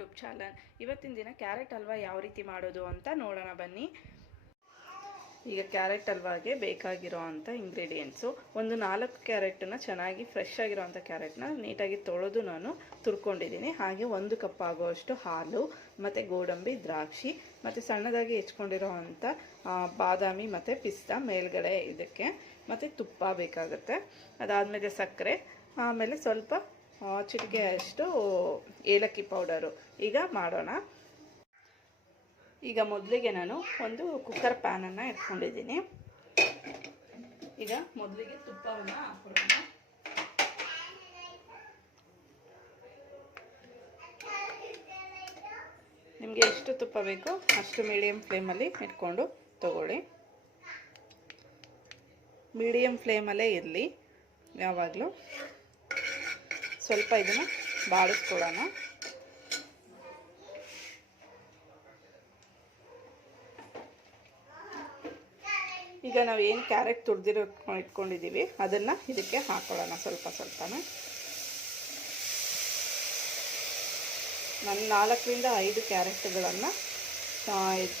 YouTube channel. ಇವತ್ತಿನ ದಿನ carrot halwa ಯಾವ ರೀತಿ ಮಾಡೋದು ಅಂತ ನೋಡೋಣ ಬನ್ನಿ. ಈಗ ಕ್ಯಾರೆಟ್ ಹಲ್ವಾಗೆ ಬೇಕಾಗಿರೋ ಅಂಥ ಇಂಗ್ರೀಡಿಯೆಂಟ್ಸು, ಒಂದು 4 ಕ್ಯಾರೆಟನ್ನ ಚೆನ್ನಾಗಿ ಫ್ರೆಶ್ ಆಗಿರೋ ಅಂಥ ಕ್ಯಾರೆಟ್ನ ನೀಟಾಗಿ ತೊಳೆದು ನಾನು ತುರ್ಕೊಂಡಿದ್ದೀನಿ. ಹಾಗೆ 1 ಕಪ್ ಆಗುವಷ್ಟು ಹಾಲು, ಮತ್ತು ಗೋಡಂಬಿ, ದ್ರಾಕ್ಷಿ, ಮತ್ತು ಸಣ್ಣದಾಗಿ ಹೆಚ್ಕೊಂಡಿರೋ ಅಂಥ ಬಾದಾಮಿ ಮತ್ತು ಪಿಸ್ತಾ ಮೇಲ್ಗಡೆ ಇದಕ್ಕೆ, ಮತ್ತು ತುಪ್ಪ ಬೇಕಾಗುತ್ತೆ. ಅದಾದಮೇಲೆ ಸಕ್ಕರೆ, ಆಮೇಲೆ ಸ್ವಲ್ಪ ಚಿಟಿಕೆ ಅಷ್ಟು ಏಲಕ್ಕಿ ಪೌಡರು. ಈಗ ಮಾಡೋಣ. ಈಗ ಮೊದಲಿಗೆ ನಾನು ಒಂದು ಕುಕ್ಕರ್ ಪ್ಯಾನನ್ನು ಇಟ್ಕೊಂಡಿದ್ದೀನಿ. ಈಗ ಮೊದಲಿಗೆ ತುಪ್ಪವನ್ನು ಹಾಕೊಳ್ಳೋಣ. ನಿಮಗೆ ಎಷ್ಟು ತುಪ್ಪ ಬೇಕೋ ಅಷ್ಟು ಮೀಡಿಯಮ್ ಫ್ಲೇಮಲ್ಲಿ ಇಟ್ಕೊಂಡು ತಗೊಳ್ಳಿ. ಮೀಡಿಯಮ್ ಫ್ಲೇಮಲ್ಲೇ ಇರಲಿ ಯಾವಾಗಲೂ. ಸ್ವಲ್ಪ ಇದನ್ನು ಬಾಡಿಸ್ಕೊಳ್ಳೋಣ. ಈಗ ನಾವು ಏನು ಕ್ಯಾರೆಟ್ ತುರಿದಿರೋ ಇಟ್ಕೊಂಡಿದ್ದೀವಿ ಅದನ್ನು ಇದಕ್ಕೆ ಹಾಕೊಳ್ಳೋಣ ಸ್ವಲ್ಪ ಸ್ವಲ್ಪನೇ. ನಾನು 4ರಿಂದ 5 ಕ್ಯಾರೆಟ್ಗಳನ್ನು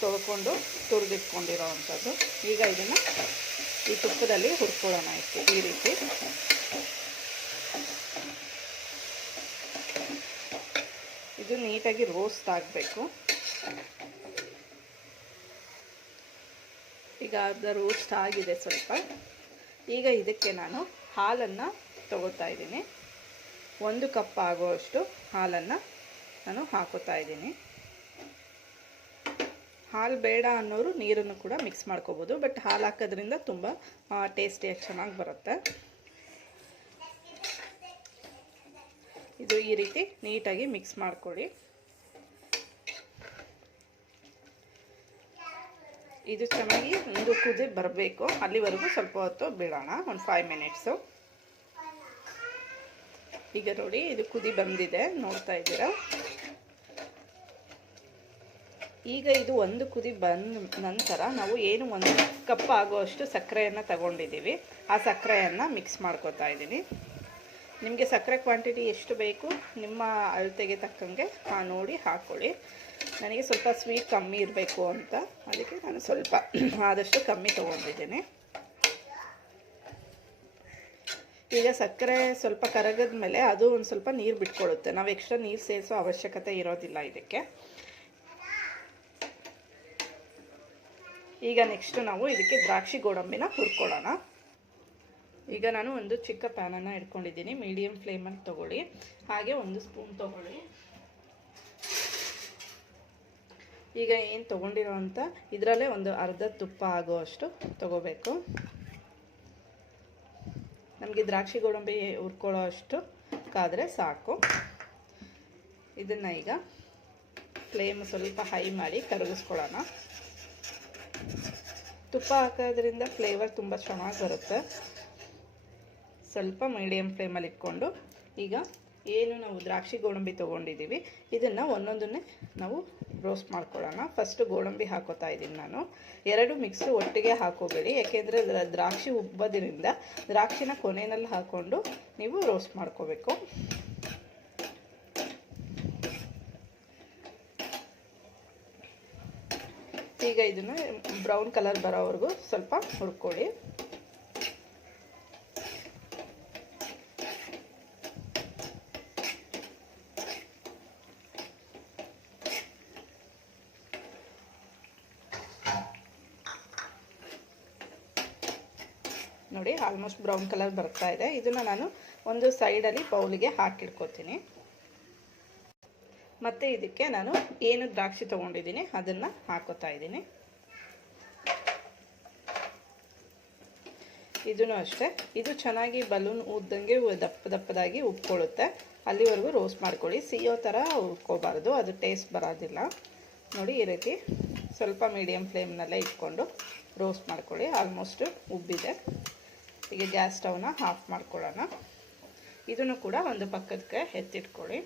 ತೊಳ್ಕೊಂಡು ತುರಿದಿಟ್ಕೊಂಡಿರೋ ಅಂಥದ್ದು. ಈಗ ಇದನ್ನು ಈ ತುಪ್ಪದಲ್ಲಿ ಹುರ್ಕೊಳ್ಳೋಣ ಈ ರೀತಿ. ಇದು ನೀಟಾಗಿ ರೋಸ್ಟ್ ಆಗಬೇಕು. ಈಗ ಅದು ರೋಸ್ಟ್ ಆಗಿದೆ ಸ್ವಲ್ಪ. ಈಗ ಇದಕ್ಕೆ ನಾನು ಹಾಲನ್ನು ತಗೋತಾ ಇದ್ದೀನಿ. 1 ಕಪ್ ಆಗುವಷ್ಟು ಹಾಲನ್ನು ನಾನು ಹಾಕೋತಾ ಇದ್ದೀನಿ. ಹಾಲು ಬೇಡ ಅನ್ನೋರು ನೀರನ್ನು ಕೂಡ ಮಿಕ್ಸ್ ಮಾಡ್ಕೋಬೋದು, ಬಟ್ ಹಾಲು ಹಾಕೋದ್ರಿಂದ ತುಂಬ ಟೇಸ್ಟಿಯಾಗಿ ಚೆನ್ನಾಗಿ ಬರುತ್ತೆ. ಇದು ಈ ರೀತಿ ನೀಟಾಗಿ ಮಿಕ್ಸ್ ಮಾಡ್ಕೊಳ್ಳಿ. ಇದು ಚೆನ್ನಾಗಿ ಒಂದು ಕುದಿ ಬರಬೇಕು, ಅಲ್ಲಿವರೆಗೂ ಸ್ವಲ್ಪ ಹೊತ್ತು ಬಿಡೋಣ, ಒಂದು 5 ಮಿನಿಟ್ಸು. ಈಗ ನೋಡಿ ಇದು ಕುದಿ ಬಂದಿದೆ, ನೋಡ್ತಾ ಇದ್ದೀರಾ. ಈಗ ಇದು ಒಂದು ಕುದಿ ಬಂದ ನಂತರ ನಾವು ಏನು 1 ಕಪ್ ಆಗುವಷ್ಟು ಸಕ್ಕರೆಯನ್ನು ತಗೊಂಡಿದ್ದೀವಿ, ಆ ಸಕ್ಕರೆಯನ್ನು ಮಿಕ್ಸ್ ಮಾಡ್ಕೊತಾ ಇದ್ದೀನಿ. ನಿಮಗೆ ಸಕ್ಕರೆ ಕ್ವಾಂಟಿಟಿ ಎಷ್ಟು ಬೇಕು ನಿಮ್ಮ ಅಳತೆಗೆ ತಕ್ಕಂಗೆ ನೋಡಿ ಹಾಕ್ಕೊಳ್ಳಿ. ನನಗೆ ಸ್ವಲ್ಪ ಸ್ವೀಟ್ ಕಮ್ಮಿ ಇರಬೇಕು ಅಂತ, ಅದಕ್ಕೆ ನಾನು ಸ್ವಲ್ಪ ಆದಷ್ಟು ಕಮ್ಮಿ ತೊಗೊಂಡಿದ್ದೀನಿ. ಈಗ ಸಕ್ಕರೆ ಸ್ವಲ್ಪ ಕರಗದ ಮೇಲೆ ಅದು ಒಂದು ಸ್ವಲ್ಪ ನೀರು ಬಿಟ್ಕೊಳ್ಳುತ್ತೆ. ನಾವು ಎಕ್ಸ್ಟ್ರಾ ನೀರು ಸೇರಿಸೋ ಅವಶ್ಯಕತೆ ಇರೋದಿಲ್ಲ ಇದಕ್ಕೆ. ಈಗ ನೆಕ್ಸ್ಟ್ ನಾವು ಇದಕ್ಕೆ ದ್ರಾಕ್ಷಿ ಗೋಡಂಬಿನ ಹುರ್ಕೊಳ್ಳೋಣ. ಈಗ ನಾನು ಒಂದು ಚಿಕ್ಕ ಪ್ಯಾನನ್ನು ಇಟ್ಕೊಂಡಿದ್ದೀನಿ. ಮೀಡಿಯಮ್ ಫ್ಲೇಮಲ್ಲಿ ತೊಗೊಳ್ಳಿ. ಹಾಗೆ 1 ಸ್ಪೂನ್ ತೊಗೊಳ್ಳಿ. ಈಗ ಏನು ತೊಗೊಂಡಿರೋ ಅಂಥ ಇದರಲ್ಲೇ ಒಂದು ಅರ್ಧ ತುಪ್ಪ ಆಗುವಷ್ಟು ತೊಗೋಬೇಕು. ನಮಗೆ ದ್ರಾಕ್ಷಿ ಗೋಡಂಬಿ ಹುರ್ಕೊಳ್ಳೋ ಅಷ್ಟು ಕಾದರೆ ಸಾಕು. ಇದನ್ನು ಈಗ ಫ್ಲೇಮ್ ಸ್ವಲ್ಪ ಹೈ ಮಾಡಿ ಕರಗಿಸ್ಕೊಳ್ಳೋಣ. ತುಪ್ಪ ಹಾಕೋದ್ರಿಂದ ಫ್ಲೇವರ್ ತುಂಬ ಚೆನ್ನಾಗಿ ಬರುತ್ತೆ. ಸ್ವಲ್ಪ ಮೀಡಿಯಮ್ ಫ್ಲೇಮಲ್ಲಿ ಇಟ್ಕೊಂಡು ಈಗ ಏನು ನಾವು ದ್ರಾಕ್ಷಿ ಗೋಡಂಬಿ ತೊಗೊಂಡಿದ್ದೀವಿ ಇದನ್ನು ಒಂದೊಂದನ್ನೇ ನಾವು ರೋಸ್ಟ್ ಮಾಡ್ಕೊಳ್ಳೋಣ. ಫಸ್ಟು ಗೋಡಂಬಿ ಹಾಕೋತಾ ಇದ್ದೀನಿ ನಾನು. 2 ಮಿಕ್ಸು ಒಟ್ಟಿಗೆ ಹಾಕೋಬೇಡಿ, ಯಾಕೆಂದರೆ ದ್ರಾಕ್ಷಿ ಉಬ್ಬೋದ್ರಿಂದ ದ್ರಾಕ್ಷಿನ ಕೊನೆಯಲ್ಲಿ ಹಾಕ್ಕೊಂಡು ನೀವು ರೋಸ್ಟ್ ಮಾಡ್ಕೋಬೇಕು. ಈಗ ಇದನ್ನು ಬ್ರೌನ್ ಕಲರ್ ಬರೋವರೆಗೂ ಸ್ವಲ್ಪ ಹುರ್ಕೊಳ್ಳಿ. ನೋಡಿ ಆಲ್ಮೋಸ್ಟ್ ಬ್ರೌನ್ ಕಲರ್ ಬರ್ತಾ ಇದೆ. ಇದನ್ನು ನಾನು ಒಂದು ಸೈಡಲ್ಲಿ ಬೌಲಿಗೆ ಹಾಕಿಡ್ಕೋತೀನಿ. ಮತ್ತು ಇದಕ್ಕೆ ನಾನು ಏನು ದ್ರಾಕ್ಷಿ ತೊಗೊಂಡಿದ್ದೀನಿ ಅದನ್ನು ಹಾಕೋತಾ ಇದ್ದೀನಿ. ಇದೂ ಅಷ್ಟೇ, ಇದು ಚೆನ್ನಾಗಿ ಬಲೂನ್ ಊದ್ದಂಗೆ ದಪ್ಪದಾಗಿ ಉಬ್ಕೊಳ್ಳುತ್ತೆ. ಅಲ್ಲಿವರೆಗೂ ರೋಸ್ಟ್ ಮಾಡ್ಕೊಳ್ಳಿ. ಸಿಯೋ ಥರ ಉಬ್ಕೋಬಾರ್ದು, ಅದು ಟೇಸ್ಟ್ ಬರೋದಿಲ್ಲ. ನೋಡಿ ಈ ರೀತಿ ಸ್ವಲ್ಪ ಮೀಡಿಯಮ್ ಫ್ಲೇಮ್ನಲ್ಲೇ ಇಟ್ಕೊಂಡು ರೋಸ್ಟ್ ಮಾಡ್ಕೊಳ್ಳಿ. ಆಲ್ಮೋಸ್ಟ್ ಉಬ್ಬಿದೆ. ಈಗ ಗ್ಯಾಸ್ ಸ್ಟವ್ನ ಆಫ್ ಮಾಡ್ಕೊಳ್ಳೋಣ. ಇದನ್ನು ಕೂಡ ಒಂದು ಪಕ್ಕಕ್ಕೆ ಎತ್ತಿಟ್ಕೊಳ್ಳಿ.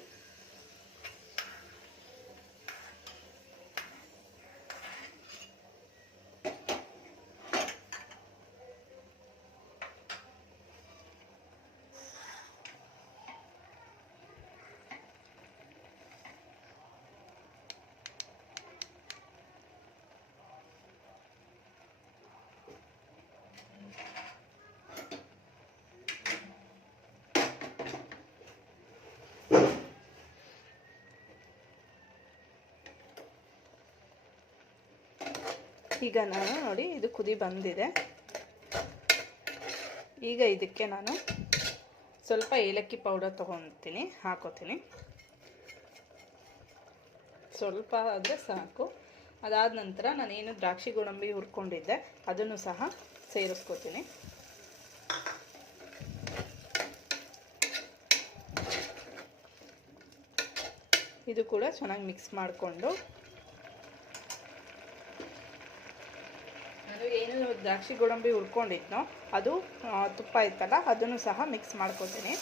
ಈಗ ನಾನು ನೋಡಿ ಇದು ಕುದಿ ಬಂದಿದೆ. ಈಗ ಇದಕ್ಕೆ ನಾನು ಸ್ವಲ್ಪ ಏಲಕ್ಕಿ ಪೌಡರ್ ತೊಗೊತೀನಿ, ಹಾಕೋತೀನಿ. ಸ್ವಲ್ಪ ಆದರೆ ಸಾಕು. ಅದಾದ ನಂತರ ನಾನೇನು ದ್ರಾಕ್ಷಿ ಗೋಡಂಬಿ ಹುರ್ಕೊಂಡಿದ್ದೆ ಅದನ್ನು ಸಹ ಸೇರಿಸ್ಕೋತೀನಿ. ಇದು ಕೂಡ ಚೆನ್ನಾಗಿ ಮಿಕ್ಸ್ ಮಾಡಿಕೊಂಡು, ನಾನು ಏನು ದ್ರಾಕ್ಷಿ ಗೋಡಂಬಿ ಹುರ್ಕೊಂಡಿದ್ನೋ ಅದು ತುಪ್ಪ ಇತ್ತಲ್ಲ ಅದನ್ನು ಸಹ ಮಿಕ್ಸ್ ಮಾಡ್ಕೋತೀನಿ.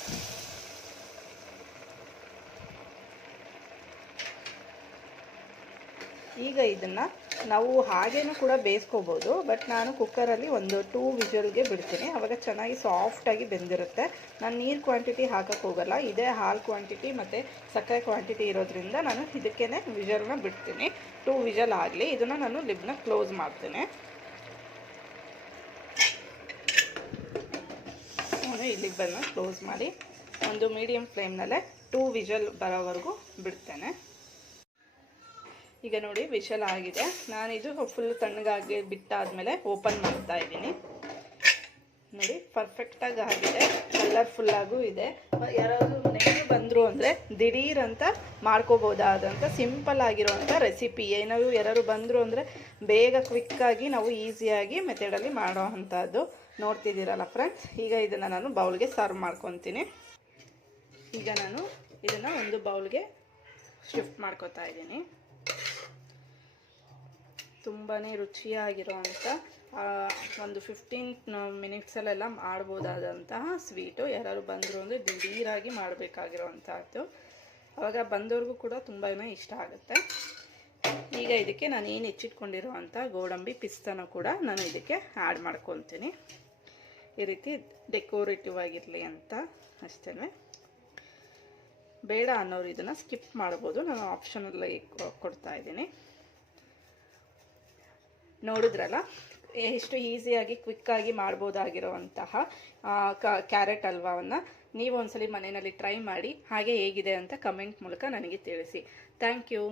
ಈಗ ಇದನ್ನು ನಾವು ಹಾಗೇನೂ ಕೂಡ ಬೇಯಿಸ್ಕೋಬೋದು, ಬಟ್ ನಾನು ಕುಕ್ಕರಲ್ಲಿ ಒಂದು 2 ವಿಷಲ್ಗೆ ಬಿಡ್ತೀನಿ. ಆವಾಗ ಚೆನ್ನಾಗಿ ಸಾಫ್ಟಾಗಿ ಬೆಂದಿರುತ್ತೆ. ನಾನು ನೀರು ಕ್ವಾಂಟಿಟಿ ಹಾಕೋಕ್ಕೆ ಹೋಗಲ್ಲ, ಇದೇ ಹಾಲು ಕ್ವಾಂಟಿಟಿ ಮತ್ತು ಸಕ್ಕರೆ ಕ್ವಾಂಟಿಟಿ ಇರೋದ್ರಿಂದ ನಾನು ಇದಕ್ಕೇ ವಿಷಲ್ನ ಬಿಡ್ತೀನಿ. 2 ವಿಷಲ್ ಆಗಲಿ. ಇದನ್ನು ನಾನು ಲಿಡ್ನ ಕ್ಲೋಸ್ ಮಾಡ್ತೀನಿ. ನಾನು ಈ ಲಿಡ್ಡನ್ನು ಕ್ಲೋಸ್ ಮಾಡಿ ಒಂದು ಮೀಡಿಯಮ್ ಫ್ಲೇಮ್ನಲ್ಲೇ 2 ವಿಷಲ್ ಬರೋವರೆಗೂ ಬಿಡ್ತೇನೆ. ಈಗ ನೋಡಿ ವಿಷಲ್ ಆಗಿದೆ. ನಾನಿದು ಫುಲ್ ತಣ್ಣಗಾಗಿ ಬಿಟ್ಟಾದಮೇಲೆ ಓಪನ್ ಮಾಡ್ತಾ ಇದ್ದೀನಿ. ನೋಡಿ ಪರ್ಫೆಕ್ಟಾಗಿ ಆಗಿದೆ, ಕಲರ್ಫುಲ್ಲಾಗೂ ಇದೆ. ಯಾರಾದರೂ ನೆಂಟರು ಬಂದರು ಅಂದರೆ ದಿಢೀರಂತ ಮಾಡ್ಕೋಬೋದಾದಂಥ ಸಿಂಪಲ್ ಆಗಿರೋವಂಥ ರೆಸಿಪಿ. ಯಾರು ಬಂದರು ಅಂದರೆ ಬೇಗ ಕ್ವಿಕ್ಕಾಗಿ ನಾವು ಈಸಿಯಾಗಿ ಮೆಥಡಲ್ಲಿ ಮಾಡೋ ಅಂಥದ್ದು. ನೋಡ್ತಿದ್ದೀರಲ್ಲ ಫ್ರೆಂಡ್ಸ್, ಈಗ ಇದನ್ನು ನಾನು ಬೌಲ್ಗೆ ಸರ್ವ್ ಮಾಡ್ಕೊತೀನಿ. ಈಗ ನಾನು ಇದನ್ನು ಒಂದು ಬೌಲ್ಗೆ ಶಿಫ್ಟ್ ಮಾಡ್ಕೊತಾ ಇದ್ದೀನಿ. ತುಂಬಾ ರುಚಿಯಾಗಿರೋವಂಥ ಒಂದು 15 ಮಿನಿಟ್ಸಲ್ಲೆಲ್ಲ ಮಾಡ್ಬೋದಾದಂತಹ ಸ್ವೀಟು. ಯಾರು ಬಂದರು ಅಂದರೆ ದಿಢೀರಾಗಿ ಮಾಡಬೇಕಾಗಿರೋವಂಥದ್ದು. ಆವಾಗ ಬಂದವ್ರಿಗೂ ಕೂಡ ತುಂಬಾ ಇಷ್ಟ ಆಗುತ್ತೆ. ಈಗ ಇದಕ್ಕೆ ನಾನು ಏನು ಹೆಚ್ಚಿಟ್ಕೊಂಡಿರೋವಂಥ ಗೋಡಂಬಿ ಪಿಸ್ತಾನೂ ಕೂಡ ನಾನು ಇದಕ್ಕೆ ಆ್ಯಡ್ ಮಾಡ್ಕೊತೀನಿ. ಈ ರೀತಿ ಡೆಕೋರೇಟಿವ್ ಆಗಿರಲಿ ಅಂತ ಅಷ್ಟೇ. ಬೇಡ ಅನ್ನೋರು ಇದನ್ನು ಸ್ಕಿಪ್ ಮಾಡ್ಬೋದು, ನಾನು ಆಪ್ಷನಲ್ಲಿ ಕೊಡ್ತಾ ಇದ್ದೀನಿ. ನೋಡಿದ್ರಲ್ಲ ಎಷ್ಟು ಈಸಿಯಾಗಿ ಕ್ವಿಕ್ಕಾಗಿ ಮಾಡ್ಬೋದಾಗಿರೋವಂತಹ ಕ್ಯಾರೆಟ್ ಹಲ್ವಾವನ್ನು ನೀವು ಒಂದ್ಸಲಿ ಮನೆಯಲ್ಲಿ ಟ್ರೈ ಮಾಡಿ, ಹಾಗೆ ಹೇಗಿದೆ ಅಂತ ಕಮೆಂಟ್ ಮೂಲಕ ನನಗೆ ತಿಳಿಸಿ. Thank you.